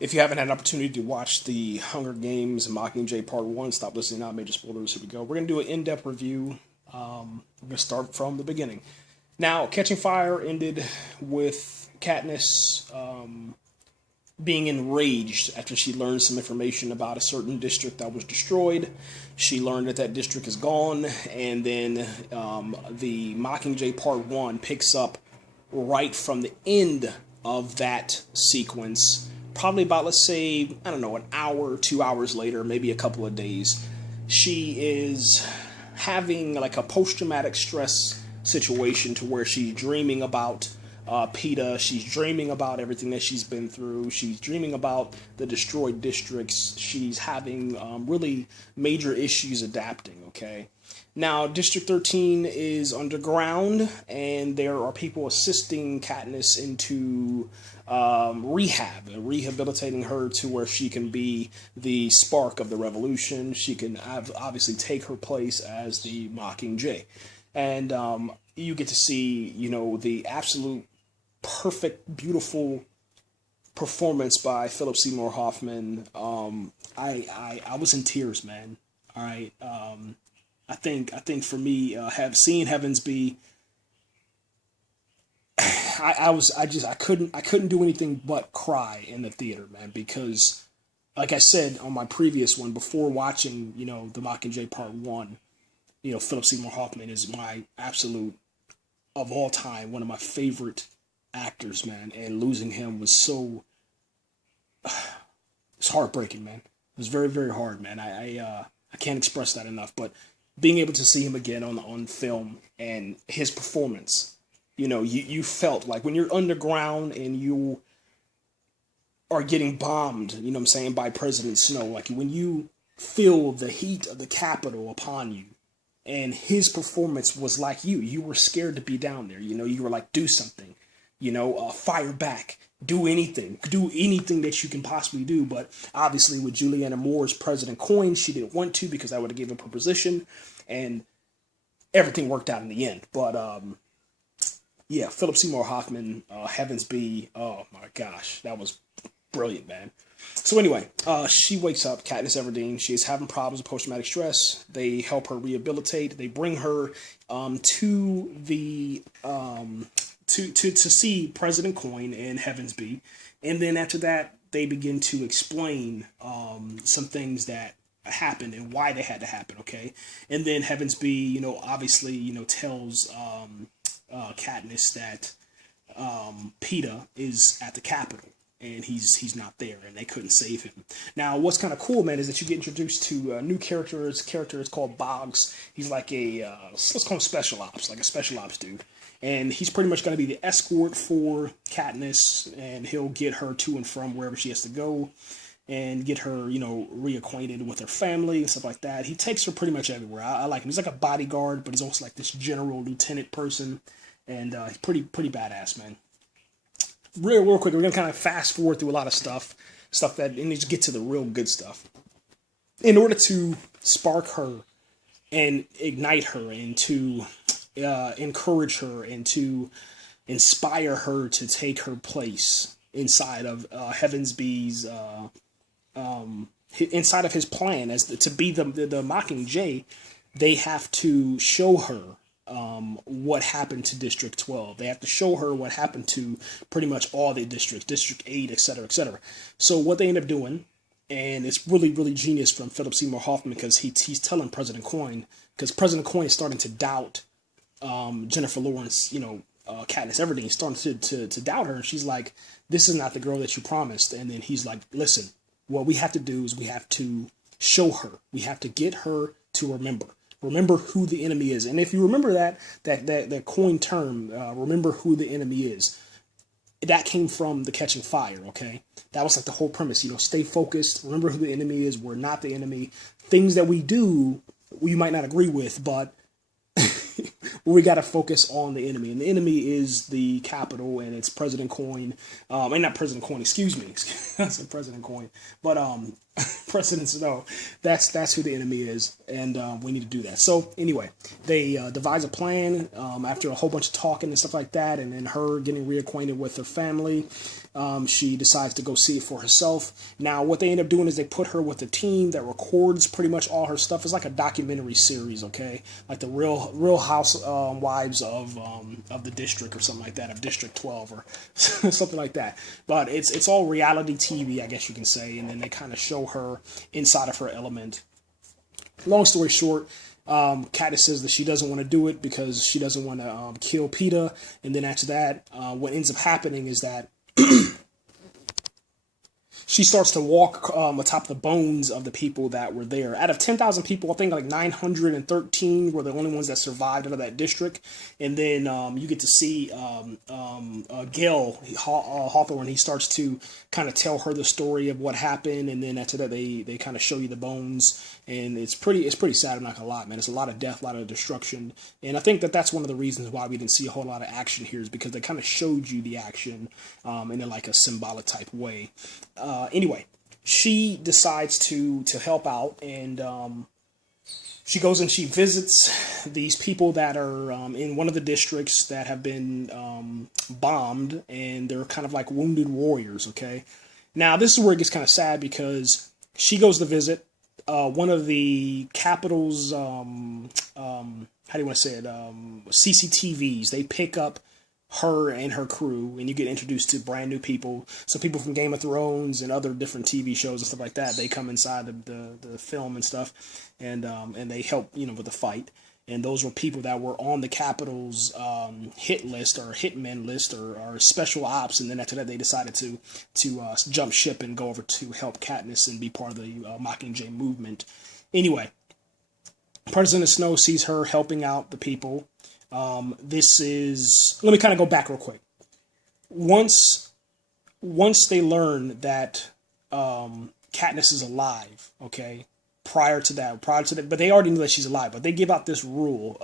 If you haven't had an opportunity to watch the Hunger Games Mockingjay Part 1, stop listening now, major spoilers, here we go. We're going to do an in-depth review. We're going to start from the beginning. Now, Catching Fire ended with Katniss being enraged after she learned some information about a certain district that was destroyed. She learned that that district is gone, and then the Mockingjay Part 1 picks up right from the end of that sequence, probably about, let's say, I don't know, an hour, 2 hours later, maybe a couple of days. She is having like a post-traumatic stress situation to where she's dreaming about Peeta. She's dreaming about everything that she's been through. She's dreaming about the destroyed districts. She's having really major issues adapting, okay? Now, District 13 is underground, and there are people assisting Katniss into rehabilitating her to where she can be the spark of the revolution. She can obviously take her place as the Mockingjay. And you get to see, you know, the absolute perfect, beautiful performance by Philip Seymour Hoffman. I was in tears, man. All right. I think for me, have seen Heavensbee, I couldn't do anything but cry in the theater, man, because like I said on my previous one before watching, you know, the Mockingjay Part 1, you know, Philip Seymour Hoffman is my absolute, of all time, one of my favorite actors, man, and losing him was so, it's heartbreaking, man. It was very, very hard, man. I can't express that enough, but being able to see him again on film and his performance, you know, you felt like when you're underground and you are getting bombed, you know what I'm saying, by President Snow, like when you feel the heat of the Capitol upon you, and his performance was like you were scared to be down there, you know, you were like, do something, you know, fire back, do anything that you can possibly do. But obviously with Julianne Moore's President Coin, she didn't want to because that would have given her position, and everything worked out in the end. But yeah, Philip Seymour Hoffman, Heavensbee, oh my gosh, that was brilliant, man. So anyway, she wakes up, Katniss Everdeen. She is having problems with post-traumatic stress. They help her rehabilitate. They bring her to the to see President Coin and Heavensbee, and then after that, they begin to explain some things that happened and why they had to happen. Okay, and then Heavensbee, you know, obviously, you know, tells Katniss that Peeta is at the Capitol, and he's not there, and they couldn't save him. Now, what's kind of cool, man, is that you get introduced to a new character. His character is called Boggs. He's like a, let's call him special ops, like a special ops dude. And he's pretty much going to be the escort for Katniss, and he'll get her to and from wherever she has to go, and get her, you know, reacquainted with her family and stuff like that. He takes her pretty much everywhere. I like him. He's like a bodyguard, but he's also like this general lieutenant person, and he's pretty badass, man. Real quick, we're gonna kind of fast forward through a lot of stuff that, and just get to the real good stuff. In order to spark her and ignite her, and to encourage her and to inspire her to take her place inside of Heavensbee's, inside of his plan to be the Mockingjay, they have to show her what happened to District 12. They have to show her what happened to pretty much all the districts, District 8, etc., etc. So what they end up doing, and it's really, really genius from Philip Seymour Hoffman, because he's telling President Coin, because President Coin is starting to doubt Jennifer Lawrence, you know, Katniss Everdeen, starting to doubt her, and she's like, this is not the girl that you promised. And then he's like, listen, what we have to do is we have to show her. We have to get her to remember who the enemy is. And if you remember that Coin term, remember who the enemy is, that came from the Catching Fire, okay? That was like the whole premise, you know, stay focused, remember who the enemy is, we're not the enemy. Things that we do, we might not agree with, but we got to focus on the enemy. And the enemy is the Capitol, and it's President Coin. Not President Coin, excuse me. That's President Coin. But President Snow, that's who the enemy is, and we need to do that. So anyway, they devise a plan after a whole bunch of talking and stuff like that, and then her getting reacquainted with her family, She decides to go see it for herself. Now, what they end up doing is they put her with a team that records pretty much all her stuff. It's like a documentary series, okay? Like the Real House Wives of the District or something like that, of District 12 or something like that. But it's all reality TV, I guess you can say, and then they kind of show her inside of her element. Long story short, Katniss says that she doesn't want to do it because she doesn't want to kill Peeta, and then after that, what ends up happening is that she starts to walk atop the bones of the people that were there. Out of 10,000 people, I think like 913 were the only ones that survived out of that district. And then you get to see Gale Hawthorne. He starts to kind of tell her the story of what happened, and then after that, they kind of show you the bones. And it's pretty sad. I'm not gonna lie, man. It's a lot of death, a lot of destruction, and I think that that's one of the reasons why we didn't see a whole lot of action here, is because they kind of showed you the action in like a symbolic type way. Anyway, she decides to help out, and she goes and she visits these people that are in one of the districts that have been bombed, and they're kind of like wounded warriors. Okay, now this is where it gets kind of sad, because she goes to visit one of the Capitol's, how do you want to say it, CCTVs. They pick up her and her crew, and you get introduced to brand new people. So people from Game of Thrones and other different TV shows and stuff like that, they come inside the film and stuff, and they help, with the fight. And those were people that were on the Capitol's hit list or hitmen list or special ops. And then after that, they decided to jump ship and go over to help Katniss and be part of the Mockingjay movement. Anyway, President Snow sees her helping out the people. Let me kind of go back real quick. Once they learn that Katniss is alive, okay, prior to that, but they already knew that she's alive, but they give out this rule,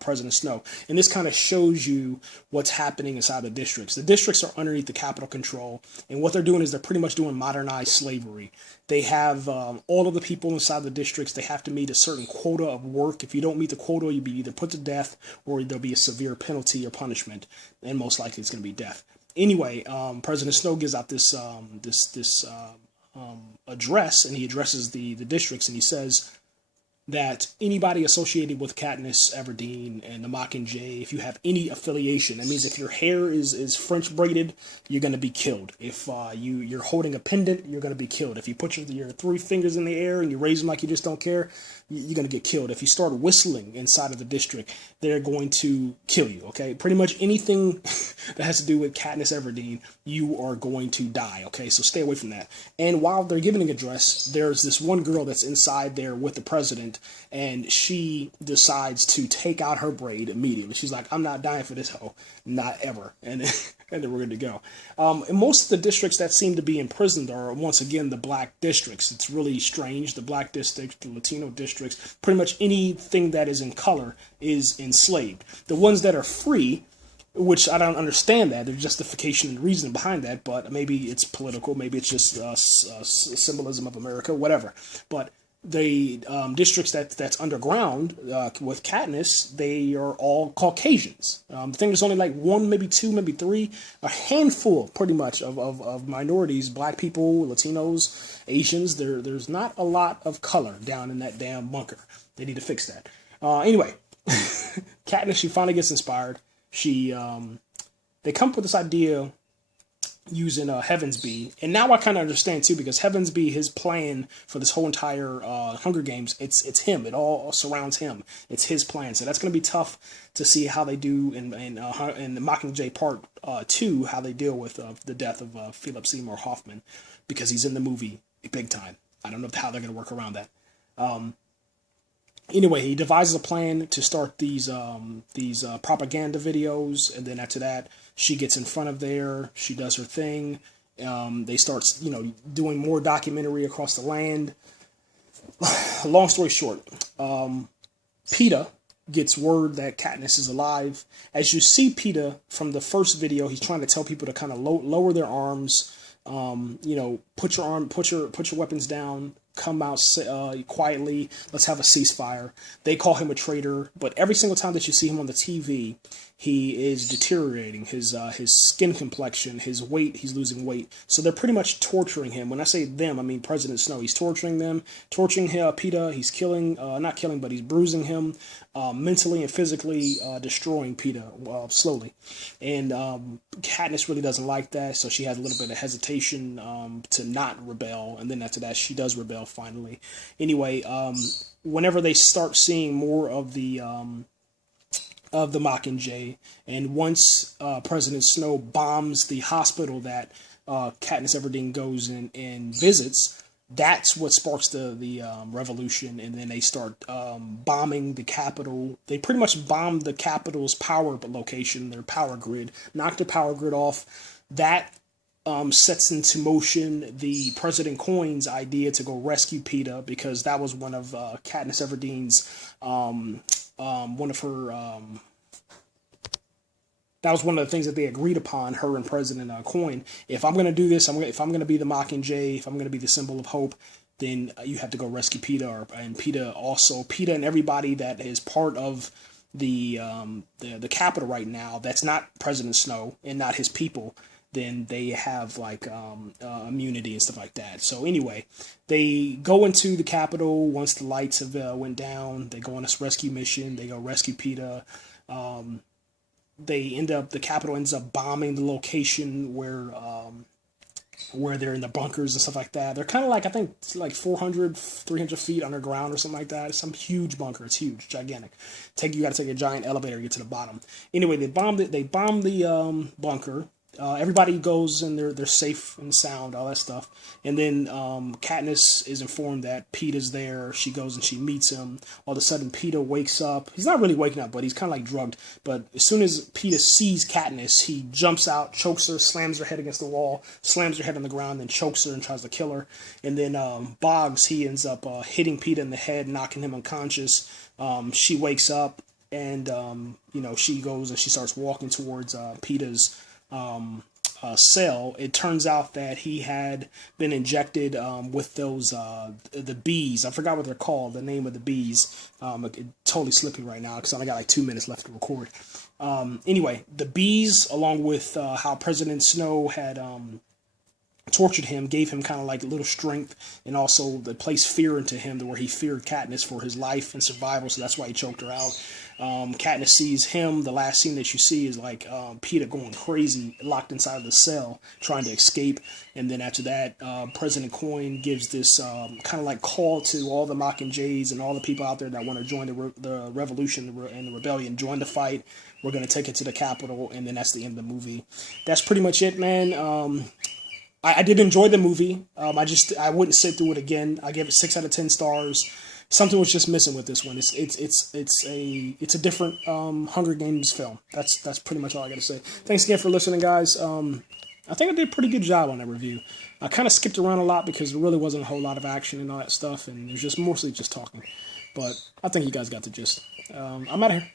President Snow, and this kind of shows you what's happening inside the districts. The districts are underneath the Capitol control, and what they're doing is they're pretty much doing modernized slavery. They have all of the people inside the districts, they have to meet a certain quota of work. If you don't meet the quota, you'll be either put to death or there'll be a severe penalty or punishment, and most likely it's going to be death. Anyway, President Snow gives out this address, and he addresses the districts, and he says that anybody associated with Katniss Everdeen and the Mockingjay, if you have any affiliation, that means if your hair is French braided, you're going to be killed. If you're holding a pendant, you're going to be killed. If you put your 3 fingers in the air and you raise them like you just don't care, you're going to get killed. If you start whistling inside of the district, they're going to kill you, okay? Pretty much anything that has to do with Katniss Everdeen, you are going to die, okay? So stay away from that. And while they're giving an address, there's this one girl that's inside there with the president, and she decides to take out her braid immediately. She's like, I'm not dying for this hoe. Not ever. And then we're good to go. And most of the districts that seem to be imprisoned are, once again, the black districts. It's really strange. The black districts, the Latino districts, pretty much anything that is in color is enslaved. The ones that are free, which I don't understand that. There's justification and reason behind that, but maybe it's political. Maybe it's just symbolism of America, whatever. But the districts that's underground with Katniss, they are all Caucasians. I think there's only like 1, maybe 2, maybe 3, a handful pretty much of minorities, black people, Latinos, Asians. There's not a lot of color down in that damn bunker. They need to fix that. Anyway, Katniss, she finally gets inspired. They come up with this idea using Heavensbee, and now I kind of understand too, because Heavensbee, his plan for this whole entire Hunger Games, it's him. It all surrounds him. It's his plan. So that's going to be tough to see how they do in the Mockingjay Part 2, how they deal with the death of Philip Seymour Hoffman, because he's in the movie big time. I don't know how they're going to work around that. Anyway, he devises a plan to start these propaganda videos, and then after that, she gets in front of there. She does her thing. They start, doing more documentary across the land. Long story short, Peeta gets word that Katniss is alive. As you see Peeta from the first video, he's trying to tell people to kind of lower their arms. Put your weapons down. Come out quietly. Let's have a ceasefire. They call him a traitor, but every single time that you see him on the TV, he is deteriorating. His skin complexion, his weight, he's losing weight. So they're pretty much torturing him. When I say them, I mean President Snow. He's torturing them, torturing Peeta. He's killing, not killing, but he's bruising him, mentally and physically, destroying Peeta slowly. And Katniss really doesn't like that, so she has a little bit of hesitation to not rebel. And then after that, she does rebel finally. Anyway, whenever they start seeing more of the Mockingjay, and once President Snow bombs the hospital that Katniss Everdeen goes and visits, that's what sparks the revolution. And then they start bombing the Capitol. They pretty much bomb the Capitol's power location, their power grid, knock the power grid off. That sets into motion the President Coin's idea to go rescue Peeta, because that was one of Katniss Everdeen's, one of her, that was one of the things that they agreed upon, her and President Coin. If I'm going to do this, if I'm going to be the Mockingjay, if I'm going to be the symbol of hope, then you have to go rescue Peeta. And Peeta and everybody that is part of the Capitol right now, that's not President Snow and not his people, then they have like immunity and stuff like that. So anyway, they go into the Capitol once the lights have went down. They go on this rescue mission. They go rescue Peeta. The Capitol ends up bombing the location where they're in the bunkers and stuff like that. They're kind of like, I think it's like 400, 300 feet underground or something like that. It's some huge bunker. It's huge, gigantic. You got to take a giant elevator to get to the bottom. Anyway, they bombed it. They bombed the bunker. Everybody goes and they're safe and sound, all that stuff. And then Katniss is informed that Peeta's there. She goes and she meets him. All of a sudden, Peeta wakes up. He's not really waking up, but he's kind of like drugged. But as soon as Peeta sees Katniss, he jumps out, chokes her, slams her head against the wall, slams her head on the ground, then chokes her and tries to kill her. And then Boggs, he ends up hitting Peeta in the head, knocking him unconscious. She wakes up and, she goes and she starts walking towards Peeta's cell. It turns out that he had been injected with those the bees. I forgot what they're called, the name of the bees. It's totally slipping right now because I only got like 2 minutes left to record. Anyway, the bees, along with how President Snow had tortured him, gave him kind of like a little strength, and also they placed fear into him to where he feared Katniss for his life and survival, so that's why he choked her out. Katniss sees him. The last scene that you see is like Peeta going crazy, locked inside of the cell, trying to escape. And then after that, President Coin gives this kind of like call to all the Mockingjays and all the people out there that want to join the revolution and the rebellion, join the fight. We're going to take it to the Capitol, and then that's the end of the movie. That's pretty much it, man. I did enjoy the movie. I wouldn't sit through it again. I gave it 6 out of 10 stars. Something was just missing with this one. It's a different Hunger Games film. That's pretty much all I got to say. Thanks again for listening, guys. I think I did a pretty good job on that review. I kind of skipped around a lot because there really wasn't a whole lot of action and all that stuff, and it was just mostly just talking. But I think you guys got the gist. I'm out of here.